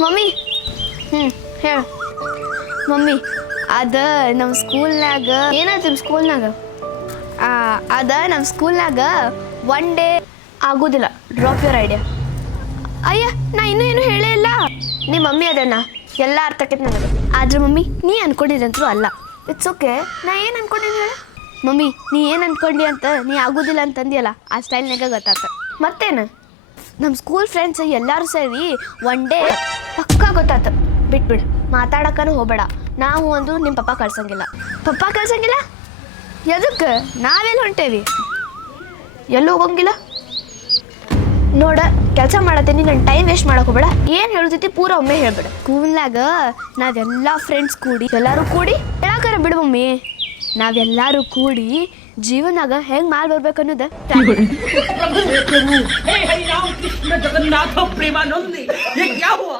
mummy ಹೇಳು mummy ಅದ ನಮ್ಮ ಸ್ಕೂಲ್ನಾಗ ಏನಾಯ್ತು ನಿಮ್ಮ ಸ್ಕೂಲ್ನಾಗ ಅದ ನಮ್ಮ ಸ್ಕೂಲ್ನಾಗ ಒನ್ ಡೇ ಆಗೋದಿಲ್ಲ ಡ್ರಾಪ್ ಯುವರ್ ಐಡಿಯಾ ಅಯ್ಯ ನಾ ಇನ್ನೂ ಏನು ಹೇಳೇ ಇಲ್ಲ ನಿಮ್ಮ ಮಮ್ಮಿ ಅದನ್ನ ಎಲ್ಲ ಅರ್ಥ ಆಕೈತೆ ನನಗೆ ಆದ್ರೆ ಮಮ್ಮಿ ನೀ ಅನ್ಕೊಂಡಿದ್ದಂತೂ ಅಲ್ಲ ಇಟ್ಸ್ ಓಕೆ ನಾ ಏನು ಅನ್ಕೊಂಡಿದ್ದೆ ಹೇಳ ಮಮ್ಮಿ ನೀ ಏನು ಅನ್ಕೊಂಡಿ ಅಂತ ನೀ ಆಗೋದಿಲ್ಲ ಅಂತಂದಿಯಲ್ಲ ಆ ಸ್ಟೈಲ್ನಾಗ ಗೊತ್ತಾತ ಮತ್ತೇನು ನಮ್ಮ ಸ್ಕೂಲ್ ಫ್ರೆಂಡ್ಸ್ ಎಲ್ಲರೂ ಸೇರಿ ಒನ್ ಡೇ ಪಕ್ಕ ಗೊತ್ತಾತ ಬಿಟ್ಬಿಡು ಮಾತಾಡಕ್ಕೂ ಹೋಗಬೇಡ ನಾವು ಅಂದ್ರು ನಿಮ್ಮ ಪಪ್ಪ ಕಳ್ಸಂಗಿಲ್ಲ ಎದಕ್ಕೆ ನಾವೆಲ್ಲಿ ಹೊಂಟೇವಿ ಎಲ್ಲೂ ಹೋಗಂಗಿಲ್ಲ ನೋಡ ಕೆಲಸ ಮಾಡತ್ತೀನಿ ನನ್ನ ಟೈಮ್ ವೇಸ್ಟ್ ಮಾಡಕ್ ಹೋಗ್ಬೇಡ ಏನು ಹೇಳ್ತೈತಿ ಪೂರ ಒಮ್ಮೆ ಹೇಳ್ಬೇಡ ಸ್ಕೂಲ್ನಾಗ ನಾವೆಲ್ಲ ಫ್ರೆಂಡ್ಸ್ ಕೂಡಿ ಎಲ್ಲರೂ ಕೂಡಿ ಹೇಳಕ್ಕಾರ ಬಿಡು ಮಮ್ಮಿ ನಾವೆಲ್ಲರೂ ಕೂಡಿ ಜೀವನಾಗ ಹೆಂಗ್ ಮಾಲ್ ಬರ್ಬೇಕು ಅನ್ನೋದ हे हरि राम कृष्ण जगन्नाथ प्रेमानंदी ये क्या हुआ